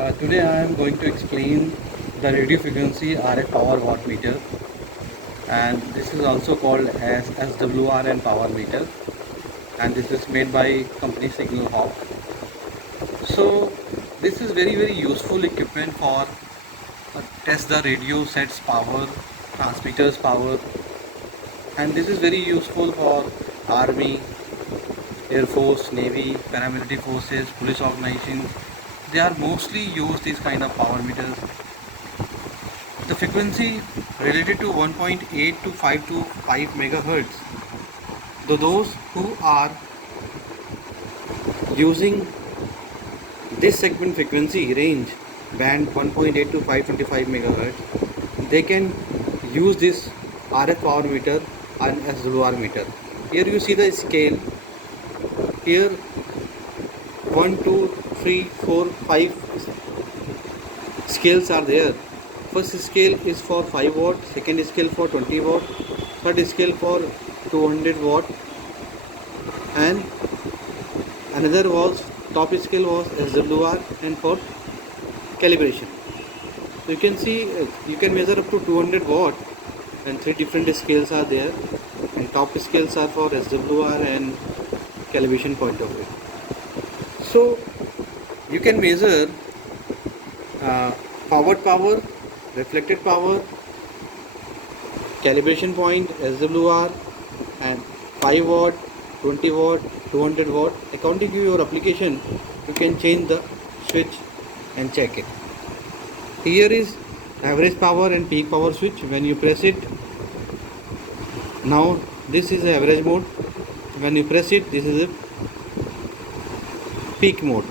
Today I am going to explain the radio frequency RF power watt meter, and this is also called as SWR and power meter, and this is made by company Signal Hawk. So this is very useful equipment for test the radio sets power, transmitters power, and this is very useful for army, air force, navy, paramilitary forces, police organizations. They are mostly use these kind of power meters. The frequency related to 1.8 to 5 megahertz. Those who are using this segment frequency range band 1.8 to 525 megahertz, they can use this RF power meter and SWR meter. Here you see the scale. Here 1, 2, 3, 4, 5 scales are there. First scale is for 5 watt, second scale for 20 watt, third scale for 200 watt, and another was top scale was SWR and for calibration. So you can see you can measure up to 200 watt, and 3 different scales are there, and top scales are for SWR and calibration point of view. So you can measure forward power, reflected power, calibration point, SWR, and 5 watt, 20 watt, 200 watt. According to your application, you can change the switch and check it. Here is average power and peak power switch. When you press it, now this is the average mode. When you press it, this is a peak mode,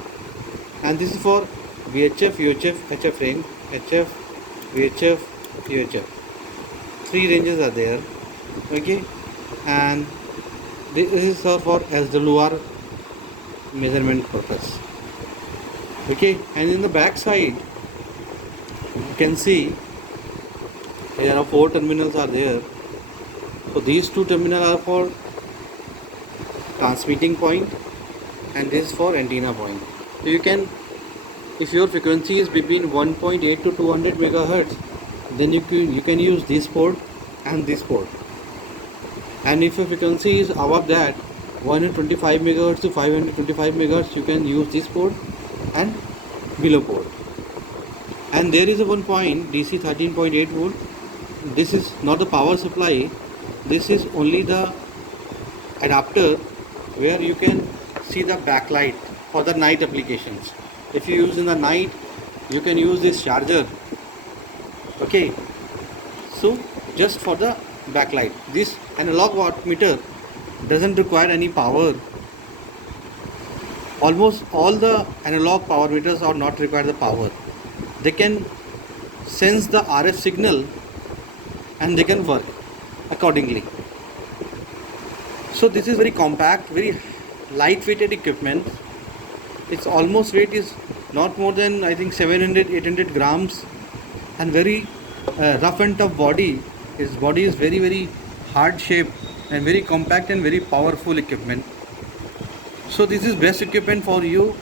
and this is for VHF, UHF, HF range. HF, VHF, UHF. 3 ranges are there. Okay, and this is for SWR measurement purpose. Okay, and in the back side you can see there are 4 terminals are there. So these 2 terminals are for transmitting point, and this is for antenna point. So you can, if your frequency is between 1.8 to 200 megahertz, then you can use this port and this port. And if your frequency is above that 125 megahertz to 525 megahertz, you can use this port and below port. And there is a one point DC 13.8 volt. This is not the power supply, this is only the adapter where you can see the backlight for the night applications. If you use in the night, you can use this charger. Okay, so just for the backlight. This analog watt meter doesn't require any power. Almost all the analog power meters are not require the power. They can sense the RF signal and they can work accordingly. So this is very compact, very light-weighted equipment. Its almost weight is not more than, I think, 700-800 grams, and very rough and tough body. Its body is very hard shape and very compact and very powerful equipment. So this is best equipment for you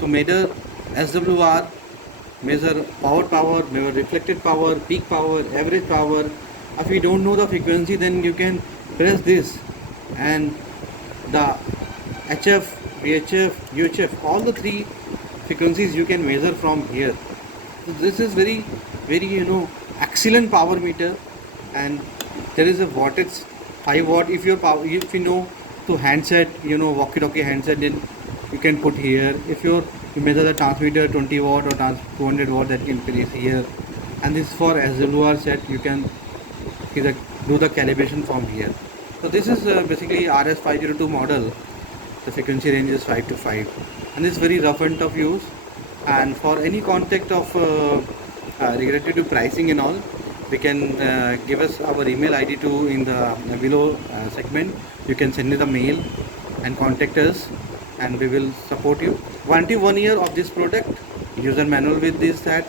to measure SWR, measure power, measure reflected power, peak power, average power. If you don't know the frequency, then you can press this, and the HF, VHF, UHF, all the 3 frequencies you can measure from here. So this is very excellent power meter, and there is a wattage 5 watt. If your power, if you know to handset, walkie-talkie handset, then you can put here. If you measure the transmitter 20 watt or 200 watt, that can place here. And this is for SWR set, you can do the calibration from here. So this is basically RS502 model. The frequency range is 5 to 5, and this is very rough and tough use. And for any contact of related to pricing and all, we can give us our email ID to in the below segment. You can send me the mail and contact us, and we will support you. Warranty 1 year of this product. User manual with this, that.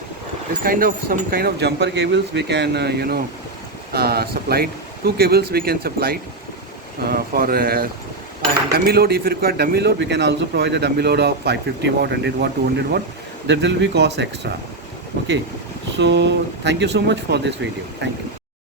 This kind of some kind of jumper cables we can supply. 2 cables we can supply for dummy load. If you require dummy load, we can also provide a dummy load of 550 watt, 100 watt, 200 watt. that will be cost extra. Okay, so thank you so much for this video. Thank you.